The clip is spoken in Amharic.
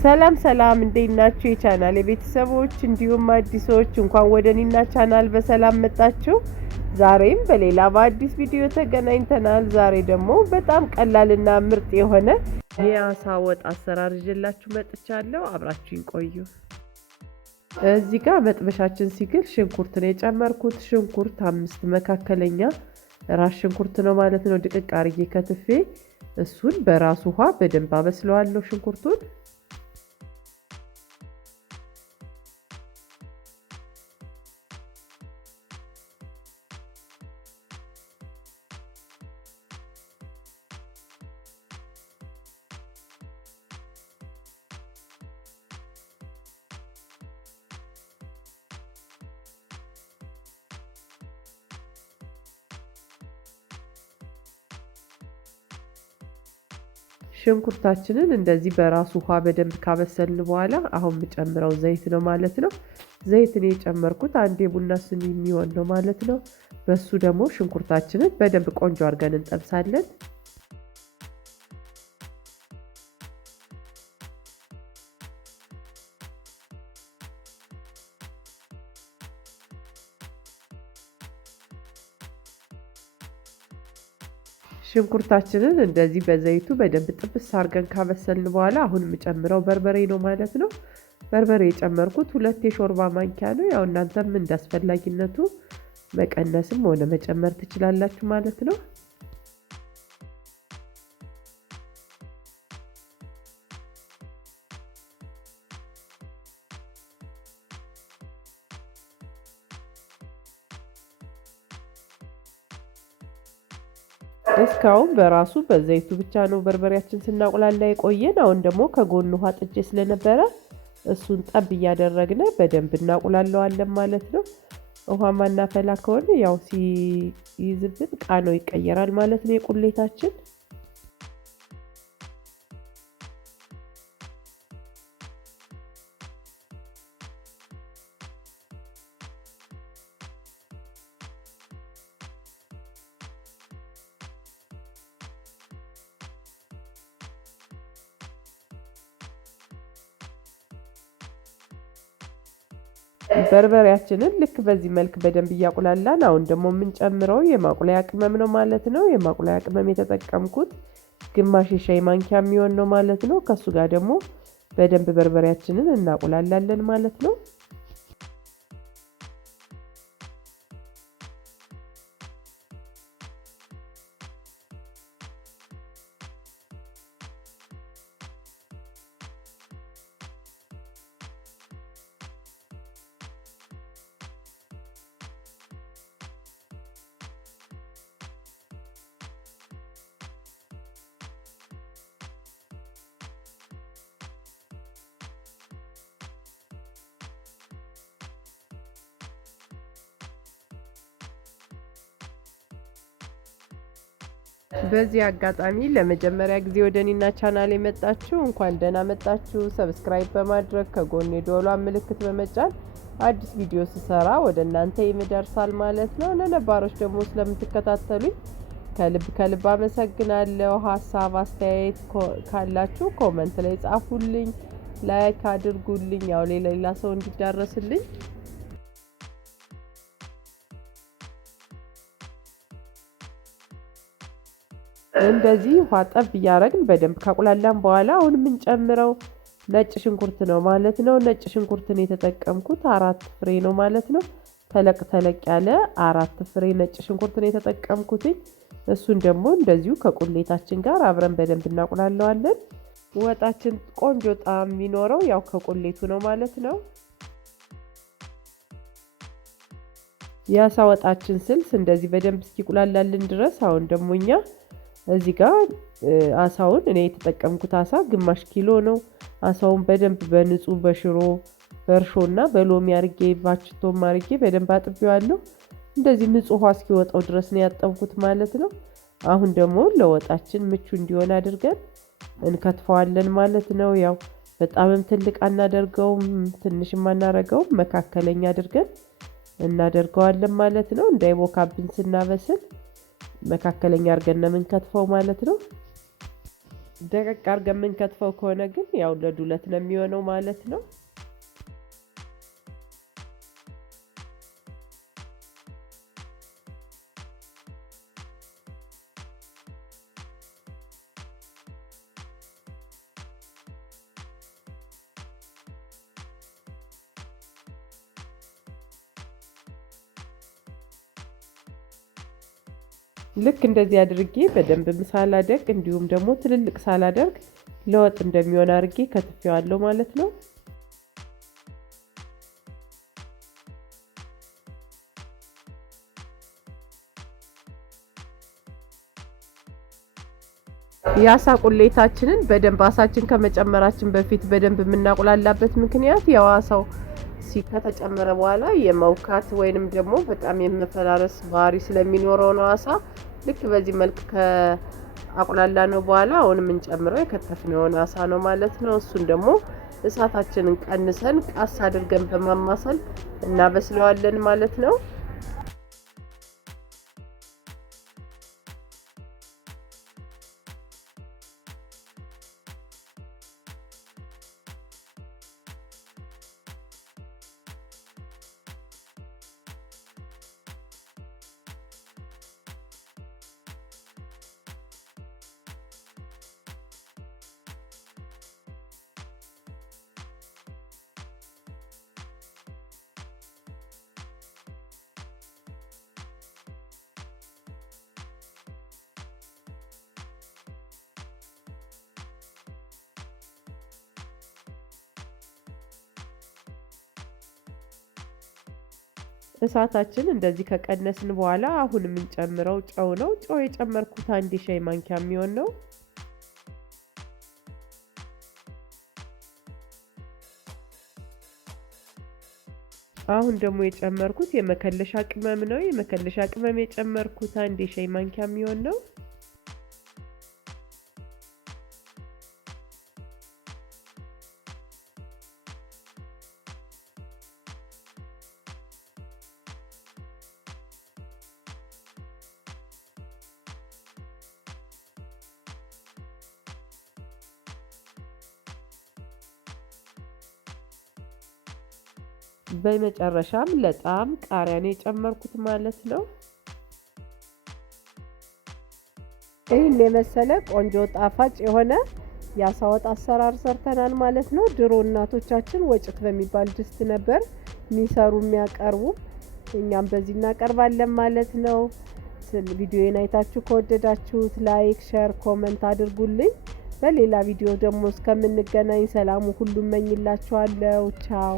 ሰላም ሰላም እንዴት ናችሁ የቻናሌ ቤተሰቦች እንዲሁም አዲሶች እንኳን ወደ እኔና ቻናል በሰላም መጣችሁ። ዛሬም በሌላ በአዲስ ቪዲዮ ተገናኝተናል። ዛሬ ደግሞ በጣም ቀላልና ምርጥ የሆነ የአሳ ወጥ አሰራር ይዤላችሁ መጥቻለሁ። አብራችሁኝ ቆዩ። እዚህ ጋር መጥበሻችን ሲግል ሽንኩርት ነው የጨመርኩት። ሽንኩርት 5 መካከለኛ ራስ ሽንኩርት ነው ማለት ነው። ድቅቅ አርጌ ከትፌ እሱን በራሱ ውሃ በደንብ አበስለዋለሁ ሽንኩርቱን። ሽንኩርታችንን እንደዚህ በራሱ ውሃ በደንብ ካበሰልን በኋላ አሁን የምጨምረው ዘይት ነው ማለት ነው። ዘይትን የጨመርኩት አንድ የቡና ስኒ የሚሆን ነው ማለት ነው። በሱ ደግሞ ሽንኩርታችንን በደንብ ቆንጆ አድርገን እንጠብሳለን። ሽንኩርታችንን እንደዚህ በዘይቱ በደንብ ጥብስ አድርገን ካበሰልን በኋላ አሁን የምጨምረው በርበሬ ነው ማለት ነው። በርበሬ የጨመርኩት 2 የሾርባ ማንኪያ ነው። ያው እናንተም እንዳስፈላጊነቱ መቀነስም ሆነ መጨመር ትችላላችሁ ማለት ነው። እስካሁን በራሱ በዘይቱ ብቻ ነው በርበሬያችን ስናቁላላ የቆየን። አሁን ደግሞ ከጎን ውሃ ጥጄ ስለነበረ እሱን ጠብ እያደረግን በደንብ እናቁላለዋለን ማለት ነው። ውሃ ማናፈላ ከሆነ ያው ሲይዝብን ቃናው ይቀየራል ማለት ነው የቁሌታችን። በርበሬያችንን ልክ በዚህ መልክ በደንብ እያቁላላን አሁን ደግሞ የምንጨምረው የማቁላያ ቅመም ነው ማለት ነው። የማቁላያ ቅመም የተጠቀምኩት ግማሽ የሻይ ማንኪያ የሚሆን ነው ማለት ነው። ከሱ ጋር ደግሞ በደንብ በርበሬያችንን እናቁላላለን ማለት ነው። በዚህ አጋጣሚ ለመጀመሪያ ጊዜ ወደ እኔና ቻናል የመጣችሁ እንኳን ደህና መጣችሁ። ሰብስክራይብ በማድረግ ከጎን የደወሏን ምልክት በመጫን አዲስ ቪዲዮ ስሰራ ወደ እናንተ ይደርሳል ማለት ነው። ለነባሮች ደግሞ ስለምትከታተሉኝ ከልብ አመሰግናለሁ። ሀሳብ አስተያየት ካላችሁ ኮመንት ላይ ጻፉልኝ፣ ላይክ አድርጉልኝ፣ ያው ሌላ ሰው እንዲዳረስልኝ። እንደዚህ ውሃ ጠብ እያደረግን በደንብ ካቁላላን በኋላ አሁን የምንጨምረው ነጭ ሽንኩርት ነው ማለት ነው። ነጭ ሽንኩርትን የተጠቀምኩት 4 ፍሬ ነው ማለት ነው። ተለቅ ያለ 4 ፍሬ ነጭ ሽንኩርትን የተጠቀምኩት። እሱን ደግሞ እንደዚሁ ከቁሌታችን ጋር አብረን በደንብ እናቁላለዋለን። ወጣችን ቆንጆ ጣዕም የሚኖረው ያው ከቁሌቱ ነው ማለት ነው። የአሳ ወጣችን ስልስ እንደዚህ በደንብ እስኪቁላላልን ድረስ አሁን ደግሞ እኛ እዚህ ጋር አሳውን እኔ የተጠቀምኩት አሳ ግማሽ ኪሎ ነው። አሳውን በደንብ በንጹህ በሽሮ በእርሾና በሎሚ አርጌ ባችቶም አርጌ በደንብ አጥቤዋለሁ። እንደዚህ ንጹህ ውሃ እስኪወጣው ድረስ ነው ያጠብኩት ማለት ነው። አሁን ደግሞ ለወጣችን ምቹ እንዲሆን አድርገን እንከትፈዋለን ማለት ነው። ያው በጣምም ትልቅ አናደርገውም ትንሽም አናረገውም መካከለኛ አድርገን እናደርገዋለን ማለት ነው። እንዳይቦካብን ስናበስል መካከለኛ አድርገን ነው የምንከትፈው ማለት ነው። ደቀቅ አድርገን የምንከትፈው ከሆነ ግን ያው ለዱለት ነው የሚሆነው ማለት ነው። ልክ እንደዚህ አድርጌ በደንብ ሳላደቅ እንዲሁም ደግሞ ትልልቅ ሳላደርግ ለወጥ እንደሚሆን አድርጌ ከትፌዋለሁ ማለት ነው። የአሳ ቁሌታችንን በደንብ አሳችን ከመጨመራችን በፊት በደንብ የምናቁላላበት ምክንያት ያው አሳው ከተጨመረ በኋላ የመውካት ወይንም ደግሞ በጣም የመፈራረስ ባህሪ ስለሚኖረው ነው። አሳ ልክ በዚህ መልክ ከአቁላላ ነው በኋላ አሁን የምንጨምረው የከተፍነውን አሳ ነው ማለት ነው። እሱን ደግሞ እሳታችንን ቀንሰን ቃስ አድርገን በማማሰል እናበስለዋለን ማለት ነው። እሳታችን እንደዚህ ከቀነስን በኋላ አሁን የምንጨምረው ጨው ነው። ጨው የጨመርኩት 1 የሻይ ማንኪያ የሚሆን ነው። አሁን ደግሞ የጨመርኩት የመከለሻ ቅመም ነው። የመከለሻ ቅመም የጨመርኩት 1 የሻይ ማንኪያ የሚሆን ነው። በመጨረሻም ለጣም ቃሪያን የጨመርኩት ማለት ነው። ይህን የመሰለ ቆንጆ ጣፋጭ የሆነ የአሳ ወጥ አሰራር ሰርተናል ማለት ነው። ድሮ እናቶቻችን ወጭት በሚባል ድስት ነበር የሚሰሩ የሚያቀርቡ፣ እኛም በዚህ እናቀርባለን ማለት ነው። ቪዲዮዬን አይታችሁ ከወደዳችሁት ላይክ፣ ሼር፣ ኮመንት አድርጉልኝ። በሌላ ቪዲዮ ደግሞ እስከምንገናኝ ሰላሙ ሁሉ እመኝላችኋለሁ። ቻው።